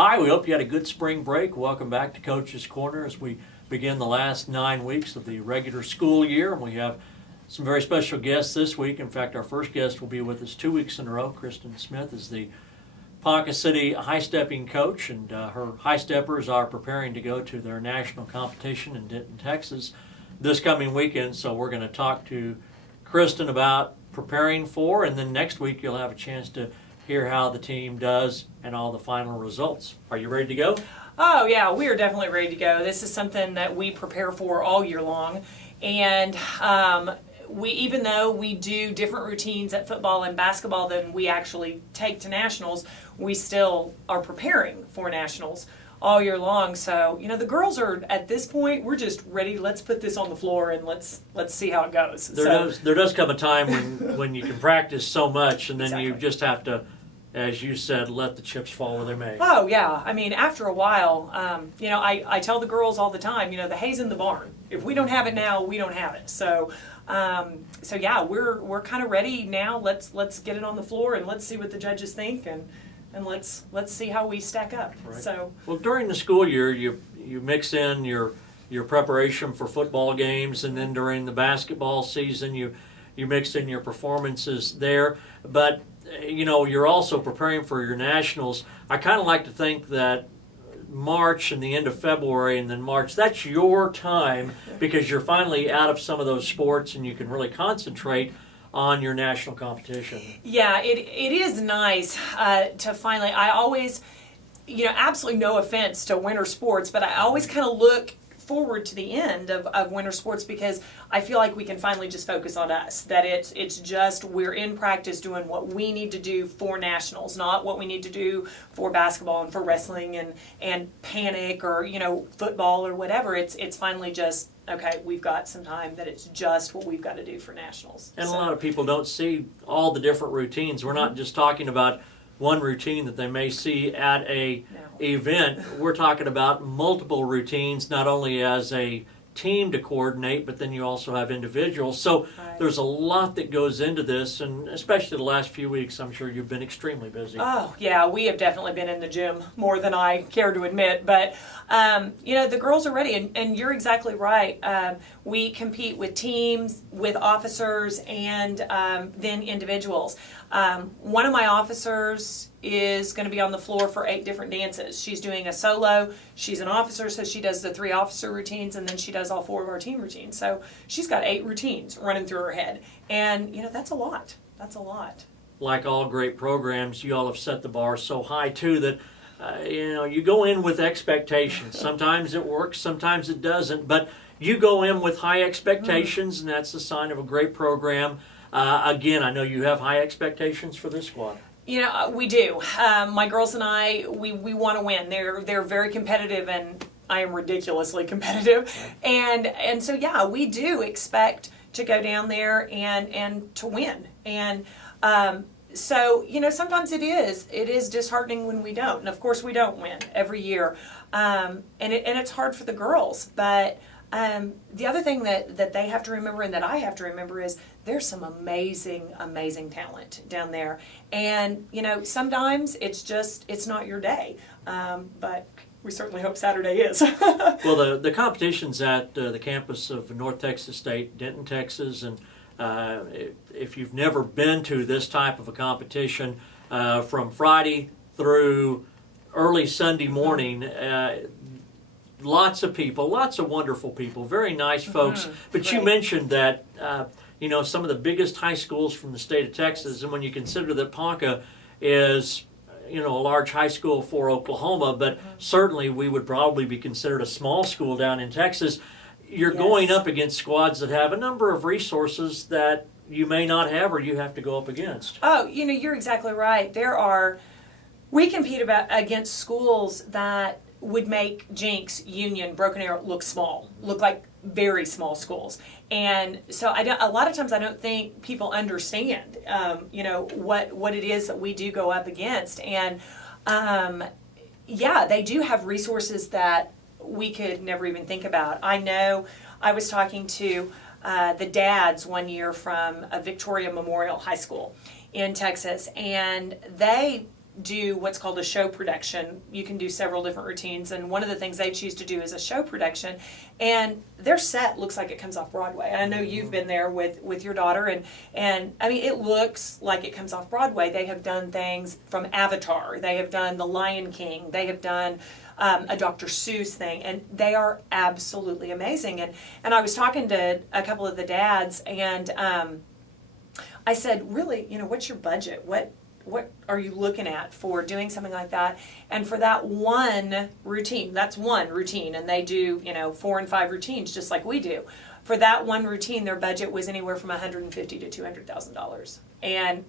Hi, we hope you had a good spring break. Welcome back to Coach's Corner as we begin the last 9 weeks of the regular school year. And we have some very special guests this week. In fact, our first guest will be with us 2 weeks in a row. Kristin Smith is the Ponca City high stepping coach, and her high steppers are preparing to go to their national competition in Denton, Texas this coming weekend. So we're going to talk to Kristin about preparing for, and then next week you'll have a chance to hear how the team does and all the final results. Are you ready to go? Oh yeah, we are definitely ready to go. This is something that we prepare for all year long, and even though we do different routines at football and basketball than we actually take to nationals, we still are preparing for nationals all year long. So, the girls are, at this point, we're just ready. Let's put this on the floor and let's see how it goes. There does come a time when you can practice so much, and then Exactly. you just have to, as you said, let the chips fall where they may. Oh yeah, I mean, after a while, I tell the girls all the time, the hay's in the barn. If we don't have it now, we don't have it. So yeah, we're kind of ready now. Let's get it on the floor and let's see what the judges think, and let's see how we stack up. Right. So well, during the school year, you mix in your preparation for football games, and then during the basketball season, you mix in your performances there. But you're also preparing for your nationals. I kind of like to think that March and the end of February and then March, that's your time, because you're finally out of some of those sports and you can really concentrate on your national competition. yeah, it is nice to finally. I always, absolutely no offense to winter sports, but I always kind of look forward to the end of winter sports, because I feel like we can finally just focus on us. That it's just we're in practice doing what we need to do for nationals, not what we need to do for basketball and for wrestling and panic or football or whatever. It's finally just, okay, we've got some time that it's just what we've got to do for nationals. And a lot of people don't see all the different routines. We're not just talking about one routine that they may see at a event. We're talking about multiple routines, not only as a team to coordinate, but then you also have individuals. So there's a lot that goes into this, and especially the last few weeks, I'm sure you've been extremely busy. Oh, yeah, we have definitely been in the gym more than I care to admit. But, the girls are ready, and you're exactly right. We compete with teams, with officers, and then individuals. One of my officers is going to be on the floor for 8 different dances. She's doing a solo. She's an officer, so she does the 3 officer routines, and then she does all 4 of our team routines. So she's got 8 routines running through her head. And, that's a lot. That's a lot. Like all great programs, you all have set the bar so high, too, that you go in with expectations. Sometimes it works, sometimes it doesn't, but you go in with high expectations, and that's the sign of a great program. Again, I know you have high expectations for this squad. We do. My girls and I, we want to win. They're very competitive, and I am ridiculously competitive. And so, yeah, we do expect to go down there and to win. And so, sometimes it is disheartening when we don't. And of course, we don't win every year. And it's hard for the girls. But the other thing that they have to remember, and that I have to remember, is there's some amazing, amazing talent down there. And, sometimes it's not your day. But we certainly hope Saturday is. Well, the competition's at the campus of North Texas State, Denton, Texas, and if you've never been to this type of a competition, from Friday through early Sunday morning, lots of people, lots of wonderful people, very nice folks. But Right. you mentioned that some of the biggest high schools from the state of Texas, and when you consider that Ponca is a large high school for Oklahoma, but certainly we would probably be considered a small school down in Texas. You're going up against squads that have a number of resources that you may not have, or you have to go up against. Oh, you're exactly right. We compete against schools that would make Jinx, Union, Broken Arrow look like very small schools. And so a lot of times I don't think people understand, what it is that we do go up against. And they do have resources that we could never even think about. I know I was talking to the dads one year from a Victoria Memorial High School in Texas, and they do what's called a show production. You can do several different routines, and one of the things they choose to do is a show production. And their set looks like it comes off Broadway. I know you've been there with your daughter, and I mean, it looks like it comes off Broadway. They have done things from Avatar. They have done The Lion King. They have done a Dr. Seuss thing, and they are absolutely amazing. And I was talking to a couple of the dads, and I said, really, what's your budget? What are you looking at for doing something like that? And for that one routine, that's one routine, and they do 4 and 5 routines just like we do. For that one routine, their budget was anywhere from $150,000 to $200,000, and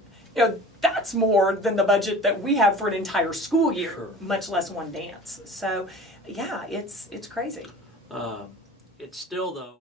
that's more than the budget that we have for an entire school year, Sure. much less one dance. So, yeah, it's crazy. It's still, though.